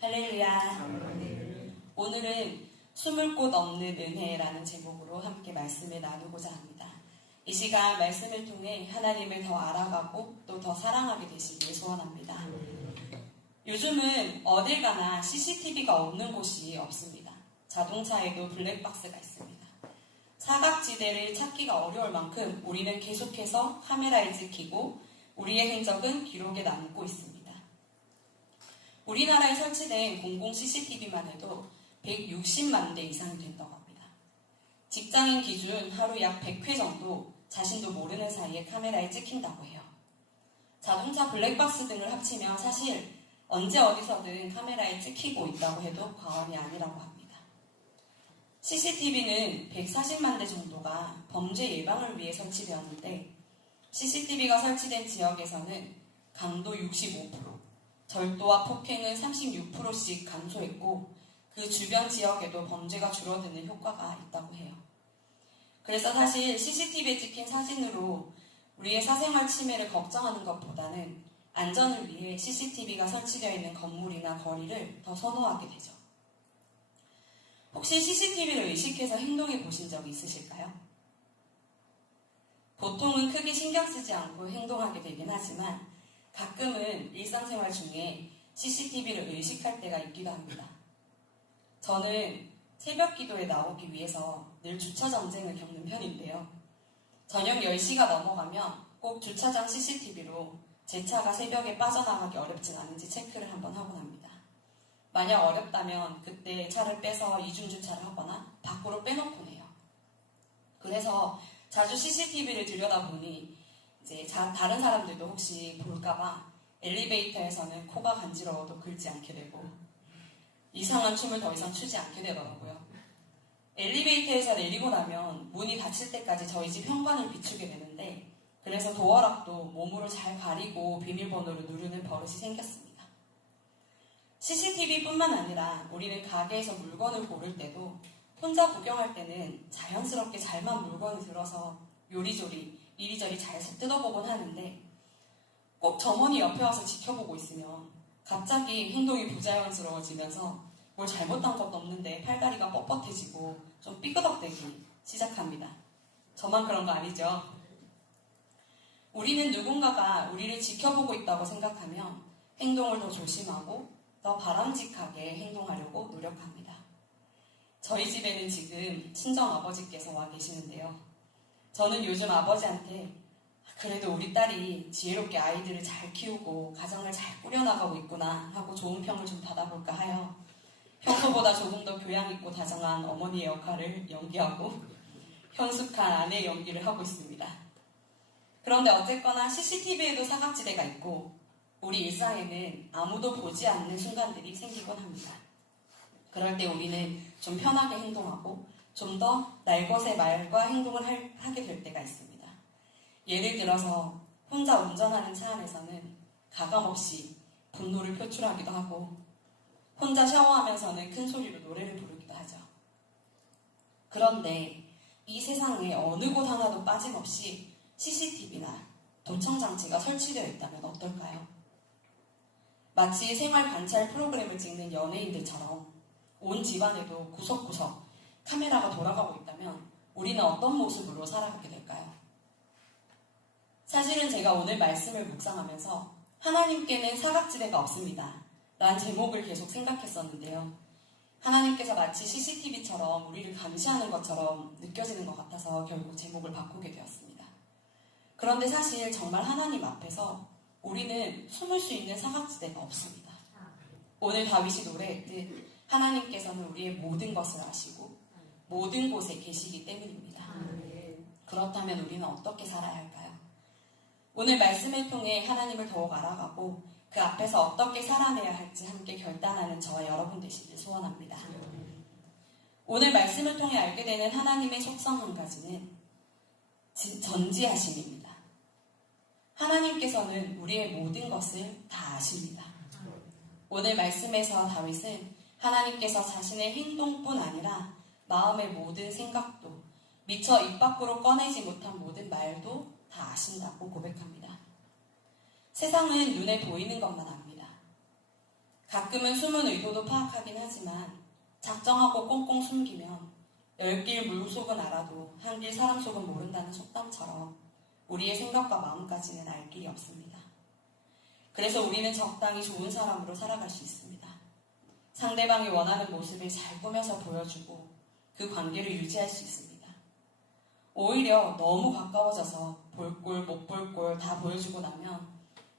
할렐루야. 오늘은 숨을 곳 없는 은혜라는 제목으로 함께 말씀을 나누고자 합니다. 이 시간 말씀을 통해 하나님을 더 알아가고 또 더 사랑하게 되시길 소원합니다. 요즘은 어딜 가나 CCTV가 없는 곳이 없습니다. 자동차에도 블랙박스가 있습니다. 사각지대를 찾기가 어려울 만큼 우리는 계속해서 카메라에 찍히고 우리의 흔적은 기록에 남고 있습니다. 우리나라에 설치된 공공 CCTV만 해도 160만 대 이상이 된다고 합니다. 직장인 기준 하루 약 100회 정도 자신도 모르는 사이에 카메라에 찍힌다고 해요. 자동차 블랙박스 등을 합치면 사실 언제 어디서든 카메라에 찍히고 있다고 해도 과언이 아니라고 합니다. CCTV는 140만 대 정도가 범죄 예방을 위해 설치되었는데 CCTV가 설치된 지역에서는 강도 65%, 절도와 폭행은 36%씩 감소했고 그 주변 지역에도 범죄가 줄어드는 효과가 있다고 해요. 그래서 사실 CCTV에 찍힌 사진으로 우리의 사생활 침해를 걱정하는 것보다는 안전을 위해 CCTV가 설치되어 있는 건물이나 거리를 더 선호하게 되죠. 혹시 CCTV를 의식해서 행동해 보신 적이 있으실까요? 보통은 크게 신경 쓰지 않고 행동하게 되긴 하지만 가끔은 일상생활 중에 CCTV를 의식할 때가 있기도 합니다. 저는 새벽 기도에 나오기 위해서 늘 주차 전쟁을 겪는 편인데요. 저녁 10시가 넘어가면 꼭 주차장 CCTV로 제 차가 새벽에 빠져나가기 어렵진 않은지 체크를 한번 하곤 합니다. 만약 어렵다면 그때 차를 빼서 이중주차를 하거나 밖으로 빼놓곤 해요. 그래서 자주 CCTV를 들여다보니 이제 다른 사람들도 혹시 볼까봐 엘리베이터에서는 코가 간지러워도 긁지 않게 되고 이상한 춤을 더 이상 추지 않게 되더라고요. 엘리베이터에서 내리고 나면 문이 닫힐 때까지 저희 집 현관을 비추게 되는데 그래서 도어락도 몸으로 잘 가리고 비밀번호를 누르는 버릇이 생겼습니다. CCTV뿐만 아니라 우리는 가게에서 물건을 고를 때도 혼자 구경할 때는 자연스럽게 잘만 물건을 들어서 요리조리 이리저리 잘 뜯어보곤 하는데 꼭 점원이 옆에 와서 지켜보고 있으면 갑자기 행동이 부자연스러워지면서 뭘 잘못한 것도 없는데 팔다리가 뻣뻣해지고 좀 삐끄덕대기 시작합니다. 저만 그런 거 아니죠? 우리는 누군가가 우리를 지켜보고 있다고 생각하면 행동을 더 조심하고 더 바람직하게 행동하려고 노력합니다. 저희 집에는 지금 친정아버지께서 와 계시는데요. 저는 요즘 아버지한테 그래도 우리 딸이 지혜롭게 아이들을 잘 키우고 가정을 잘 꾸려나가고 있구나 하고 좋은 평을 좀 받아볼까 하여 평소보다 조금 더 교양 있고 다정한 어머니의 역할을 연기하고 현숙한 아내의 연기를 하고 있습니다. 그런데 어쨌거나 CCTV에도 사각지대가 있고 우리 일상에는 아무도 보지 않는 순간들이 생기곤 합니다. 그럴 때 우리는 좀 편하게 행동하고 좀 더 날것의 말과 행동을 하게 될 때가 있습니다. 예를 들어서 혼자 운전하는 차 안에서는 가감없이 분노를 표출하기도 하고 혼자 샤워하면서는 큰 소리로 노래를 부르기도 하죠. 그런데 이 세상에 어느 곳 하나도 빠짐없이 CCTV나 도청장치가 설치되어 있다면 어떨까요? 마치 생활 관찰 프로그램을 찍는 연예인들처럼 온 집안에도 구석구석 카메라가 돌아가고 있다면 우리는 어떤 모습으로 살아가게 될까요? 사실은 제가 오늘 말씀을 묵상하면서 하나님께는 사각지대가 없습니다 라는 제목을 계속 생각했었는데요. 하나님께서 마치 CCTV처럼 우리를 감시하는 것처럼 느껴지는 것 같아서 결국 제목을 바꾸게 되었습니다. 그런데 사실 정말 하나님 앞에서 우리는 숨을 수 있는 사각지대가 없습니다. 오늘 다윗이 노래했듯 하나님께서는 우리의 모든 것을 아시고 모든 곳에 계시기 때문입니다. 그렇다면 우리는 어떻게 살아야 할까요? 오늘 말씀을 통해 하나님을 더욱 알아가고 그 앞에서 어떻게 살아내야 할지 함께 결단하는 저와 여러분 되시길 소원합니다. 오늘 말씀을 통해 알게 되는 하나님의 속성 한 가지는 전지하심입니다. 하나님께서는 우리의 모든 것을 다 아십니다. 오늘 말씀에서 다윗은 하나님께서 자신의 행동뿐 아니라 마음의 모든 생각도 미처 입 밖으로 꺼내지 못한 모든 말도 다 아신다고 고백합니다. 세상은 눈에 보이는 것만 압니다. 가끔은 숨은 의도도 파악하긴 하지만 작정하고 꽁꽁 숨기면 열 길 물속은 알아도 한 길 사람 속은 모른다는 속담처럼 우리의 생각과 마음까지는 알 길이 없습니다. 그래서 우리는 적당히 좋은 사람으로 살아갈 수 있습니다. 상대방이 원하는 모습을 잘 꾸며서 보여주고 그 관계를 유지할 수 있습니다. 오히려 너무 가까워져서 볼 꼴 못 볼 꼴 다 보여주고 나면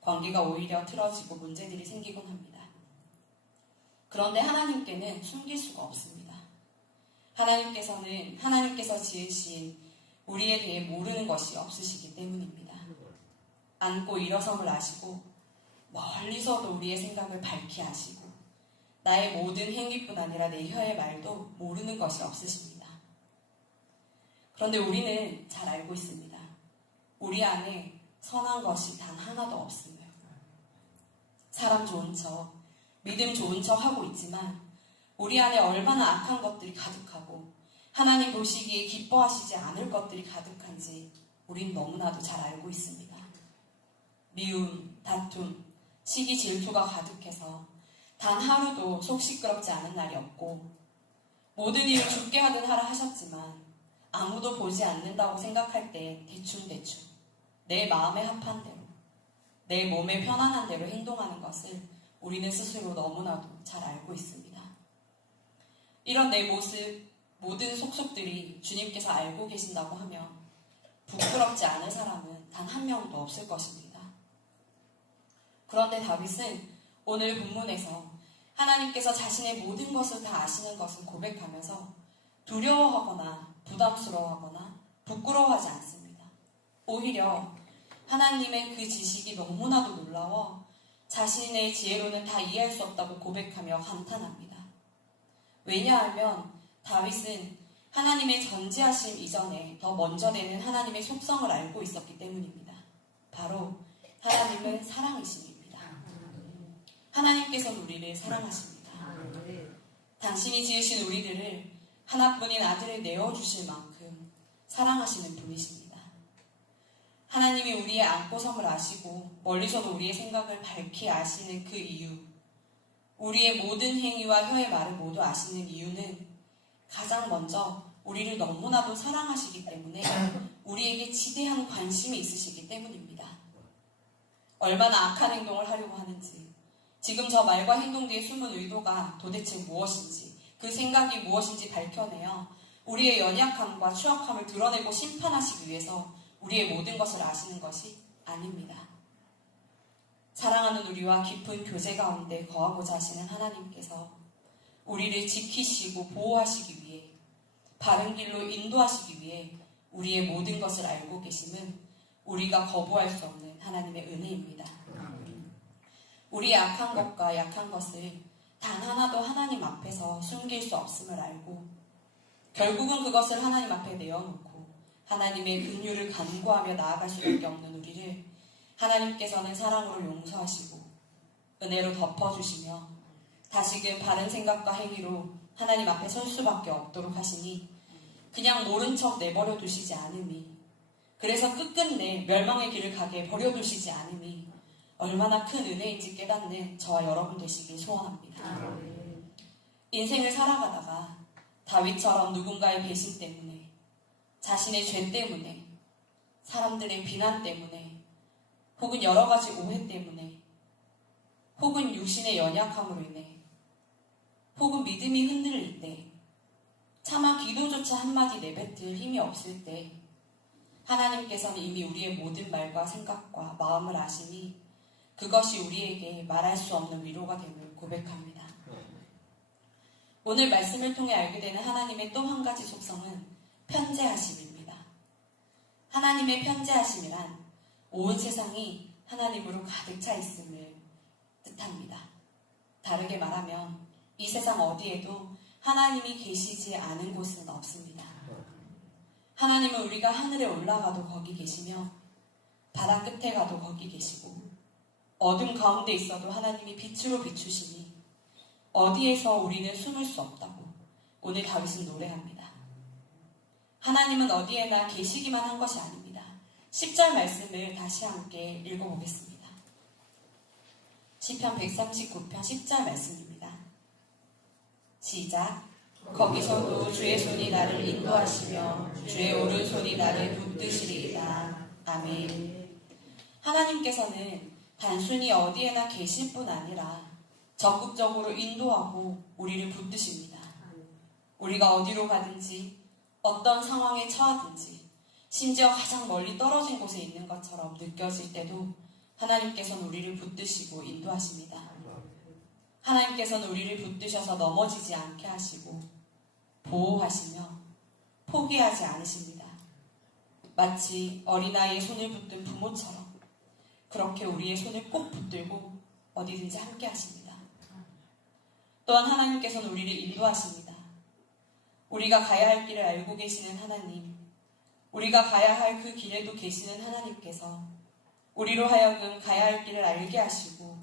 관계가 오히려 틀어지고 문제들이 생기곤 합니다. 그런데 하나님께는 숨길 수가 없습니다. 하나님께서 지으신 우리에 대해 모르는 것이 없으시기 때문입니다. 앉고 일어섬을 아시고 멀리서도 우리의 생각을 밝히 아시고 나의 모든 행위뿐 아니라 내 혀의 말도 모르는 것이 없으십니다. 그런데 우리는 잘 알고 있습니다. 우리 안에 선한 것이 단 하나도 없습니다. 사람 좋은 척, 믿음 좋은 척 하고 있지만 우리 안에 얼마나 악한 것들이 가득하고 하나님 보시기에 기뻐하시지 않을 것들이 가득한지 우린 너무나도 잘 알고 있습니다. 미움, 다툼, 시기 질투가 가득해서 단 하루도 속 시끄럽지 않은 날이 없고 모든 일을 죽게 하든 하라 하셨지만 아무도 보지 않는다고 생각할 때 대충대충 내 마음에 합한 대로 내 몸에 편안한 대로 행동하는 것을 우리는 스스로 너무나도 잘 알고 있습니다. 이런 내 모습, 모든 속속들이 주님께서 알고 계신다고 하면 부끄럽지 않을 사람은 단 한 명도 없을 것입니다. 그런데 다윗은 오늘 본문에서 하나님께서 자신의 모든 것을 다 아시는 것을 고백하면서 두려워하거나 부담스러워하거나 부끄러워하지 않습니다. 오히려 하나님의 그 지식이 너무나도 놀라워 자신의 지혜로는 다 이해할 수 없다고 고백하며 감탄합니다. 왜냐하면 다윗은 하나님의 전지하심 이전에 더 먼저 되는 하나님의 속성을 알고 있었기 때문입니다. 바로 하나님은 사랑이십니다. 하나님께서는 우리를 사랑하십니다. 당신이 지으신 우리들을 하나뿐인 아들을 내어주실 만큼 사랑하시는 분이십니다. 하나님이 우리의 안고섬을 아시고 멀리서도 우리의 생각을 밝히 아시는 그 이유, 우리의 모든 행위와 혀의 말을 모두 아시는 이유는 가장 먼저 우리를 너무나도 사랑하시기 때문에 우리에게 지대한 관심이 있으시기 때문입니다. 얼마나 악한 행동을 하려고 하는지, 지금 저 말과 행동 뒤에 숨은 의도가 도대체 무엇인지, 그 생각이 무엇인지 밝혀내어 우리의 연약함과 추악함을 드러내고 심판하시기 위해서 우리의 모든 것을 아시는 것이 아닙니다. 사랑하는 우리와 깊은 교제 가운데 거하고자 하시는 하나님께서 우리를 지키시고 보호하시기 위해, 바른 길로 인도하시기 위해 우리의 모든 것을 알고 계심은 우리가 거부할 수 없는 하나님의 은혜입니다. 우리의 악한 것과 약한 것을 단 하나도 하나님 앞에서 숨길 수 없음을 알고 결국은 그것을 하나님 앞에 내어놓고 하나님의 긍휼을 간구하며 나아갈 수밖에 없는 우리를 하나님께서는 사랑으로 용서하시고 은혜로 덮어주시며 다시금 바른 생각과 행위로 하나님 앞에 설 수밖에 없도록 하시니 그냥 모른 척 내버려 두시지 않음이, 그래서 끝끝내 멸망의 길을 가게 버려두시지 않음이 얼마나 큰 은혜인지 깨닫는 저와 여러분 되시길 소원합니다. 인생을 살아가다가 다윗처럼 누군가의 배신 때문에, 자신의 죄 때문에, 사람들의 비난 때문에, 혹은 여러 가지 오해 때문에, 혹은 육신의 연약함으로 인해, 혹은 믿음이 흔들릴 때, 차마 기도조차 한마디 내뱉을 힘이 없을 때 하나님께서는 이미 우리의 모든 말과 생각과 마음을 아시니 그것이 우리에게 말할 수 없는 위로가 됨을 고백합니다. 오늘 말씀을 통해 알게 되는 하나님의 또 한 가지 속성은 편재하심입니다. 하나님의 편재하심이란 온 세상이 하나님으로 가득 차 있음을 뜻합니다. 다르게 말하면 이 세상 어디에도 하나님이 계시지 않은 곳은 없습니다. 하나님은 우리가 하늘에 올라가도 거기 계시며 바다 끝에 가도 거기 계시고 어둠 가운데 있어도 하나님이 빛으로 비추시니 어디에서 우리는 숨을 수 없다고 오늘 다윗은 노래합니다. 하나님은 어디에나 계시기만 한 것이 아닙니다. 10절 말씀을 다시 함께 읽어보겠습니다. 시편 139편 10절 말씀입니다. 시작. 거기서도 주의 손이 나를 인도하시며 주의 오른손이 나를 붙드시리이다. 아멘. 하나님께서는 단순히 어디에나 계실 뿐 아니라 적극적으로 인도하고 우리를 붙드십니다. 우리가 어디로 가든지 어떤 상황에 처하든지 심지어 가장 멀리 떨어진 곳에 있는 것처럼 느껴질 때도 하나님께서는 우리를 붙드시고 인도하십니다. 하나님께서는 우리를 붙드셔서 넘어지지 않게 하시고 보호하시며 포기하지 않으십니다. 마치 어린아이의 손을 붙든 부모처럼 그렇게 우리의 손을 꼭 붙들고 어디든지 함께 하십니다. 또한 하나님께서는 우리를 인도하십니다. 우리가 가야 할 길을 알고 계시는 하나님, 우리가 가야 할 그 길에도 계시는 하나님께서 우리로 하여금 가야 할 길을 알게 하시고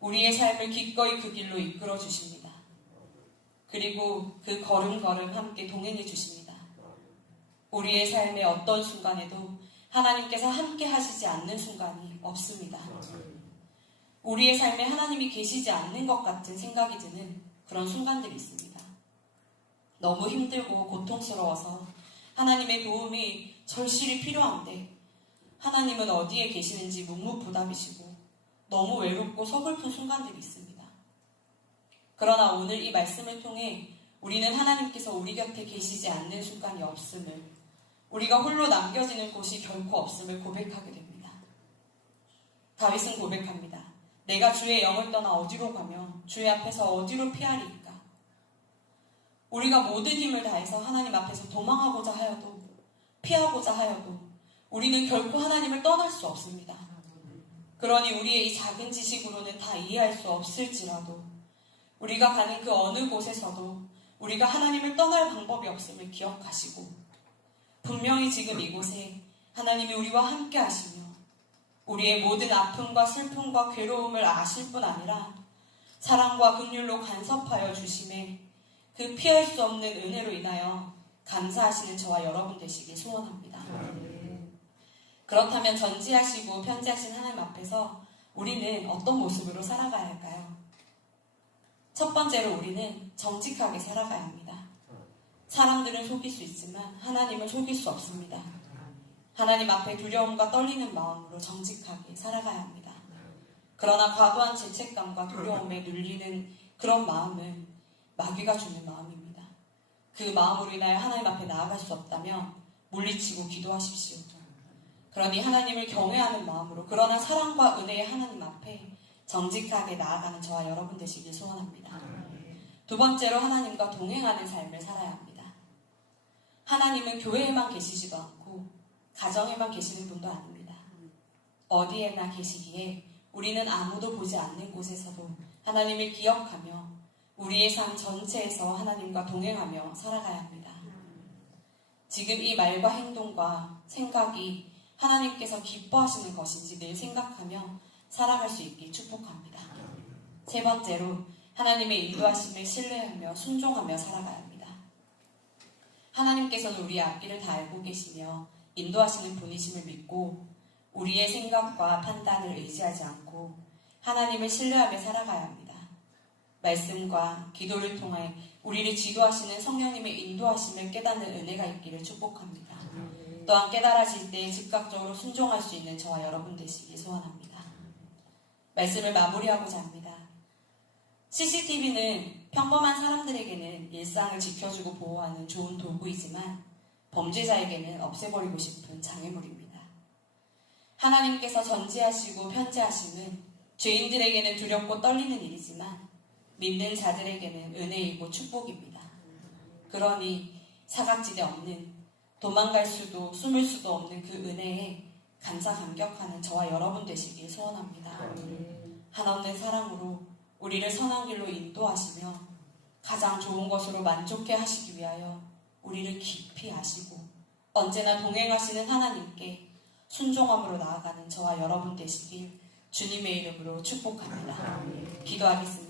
우리의 삶을 기꺼이 그 길로 이끌어 주십니다. 그리고 그 걸음걸음 함께 동행해 주십니다. 우리의 삶의 어떤 순간에도 하나님께서 함께 하시지 않는 순간이 없습니다. 우리의 삶에 하나님이 계시지 않는 것 같은 생각이 드는 그런 순간들이 있습니다. 너무 힘들고 고통스러워서 하나님의 도움이 절실히 필요한데 하나님은 어디에 계시는지 묵묵부답이시고 너무 외롭고 서글픈 순간들이 있습니다. 그러나 오늘 이 말씀을 통해 우리는 하나님께서 우리 곁에 계시지 않는 순간이 없음을, 우리가 홀로 남겨지는 곳이 결코 없음을 고백하게 됩니다. 다윗은 고백합니다. 내가 주의 영을 떠나 어디로 가며 주의 앞에서 어디로 피하리이까? 우리가 모든 힘을 다해서 하나님 앞에서 도망하고자 하여도 피하고자 하여도 우리는 결코 하나님을 떠날 수 없습니다. 그러니 우리의 이 작은 지식으로는 다 이해할 수 없을지라도 우리가 가는 그 어느 곳에서도 우리가 하나님을 떠날 방법이 없음을 기억하시고 분명히 지금 이곳에 하나님이 우리와 함께 하시며 우리의 모든 아픔과 슬픔과 괴로움을 아실 뿐 아니라 사랑과 긍휼로 간섭하여 주심에 그 피할 수 없는 은혜로 인하여 감사하시는 저와 여러분 되시길 소원합니다. 그렇다면 전지하시고 편지하신 하나님 앞에서 우리는 어떤 모습으로 살아가야 할까요? 첫 번째로 우리는 정직하게 살아가야 합니다. 사람들은 속일 수 있지만 하나님을 속일 수 없습니다. 하나님 앞에 두려움과 떨리는 마음으로 정직하게 살아가야 합니다. 그러나 과도한 죄책감과 두려움에 눌리는 그런 마음은 마귀가 주는 마음입니다. 그 마음으로 인하여 하나님 앞에 나아갈 수 없다면 물리치고 기도하십시오. 그러니 하나님을 경외하는 마음으로 그러나 사랑과 은혜의 하나님 앞에 정직하게 나아가는 저와 여러분 되시길 소원합니다. 두 번째로 하나님과 동행하는 삶을 살아야 합니다. 하나님은 교회에만 계시지도 않고 가정에만 계시는 분도 아닙니다. 어디에나 계시기에 우리는 아무도 보지 않는 곳에서도 하나님을 기억하며 우리의 삶 전체에서 하나님과 동행하며 살아가야 합니다. 지금 이 말과 행동과 생각이 하나님께서 기뻐하시는 것인지 늘 생각하며 살아갈 수 있길 축복합니다. 세 번째로 하나님의 인도하심을 신뢰하며 순종하며 살아가야 합니다. 하나님께서는 우리의 앞길을 다 알고 계시며 인도하시는 분이심을 믿고 우리의 생각과 판단을 의지하지 않고 하나님을 신뢰하며 살아가야 합니다. 말씀과 기도를 통해 우리를 지도하시는 성령님의 인도하심을 깨닫는 은혜가 있기를 축복합니다. 또한 깨달아질 때 즉각적으로 순종할 수 있는 저와 여러분 되시길 소원합니다. 말씀을 마무리하고자 합니다. CCTV는 평범한 사람들에게는 일상을 지켜주고 보호하는 좋은 도구이지만 범죄자에게는 없애버리고 싶은 장애물입니다. 하나님께서 전지하시고 편지하심은 죄인들에게는 두렵고 떨리는 일이지만 믿는 자들에게는 은혜이고 축복입니다. 그러니 사각지대 없는 도망갈 수도 숨을 수도 없는 그 은혜에 감사 감격하는 저와 여러분 되시길 소원합니다. 한없는 사랑으로 우리를 선한 길로 인도하시며 가장 좋은 것으로 만족해 하시기 위하여 우리를 깊이 아시고 언제나 동행하시는 하나님께 순종함으로 나아가는 저와 여러분 되시길 주님의 이름으로 축복합니다. 기도하겠습니다.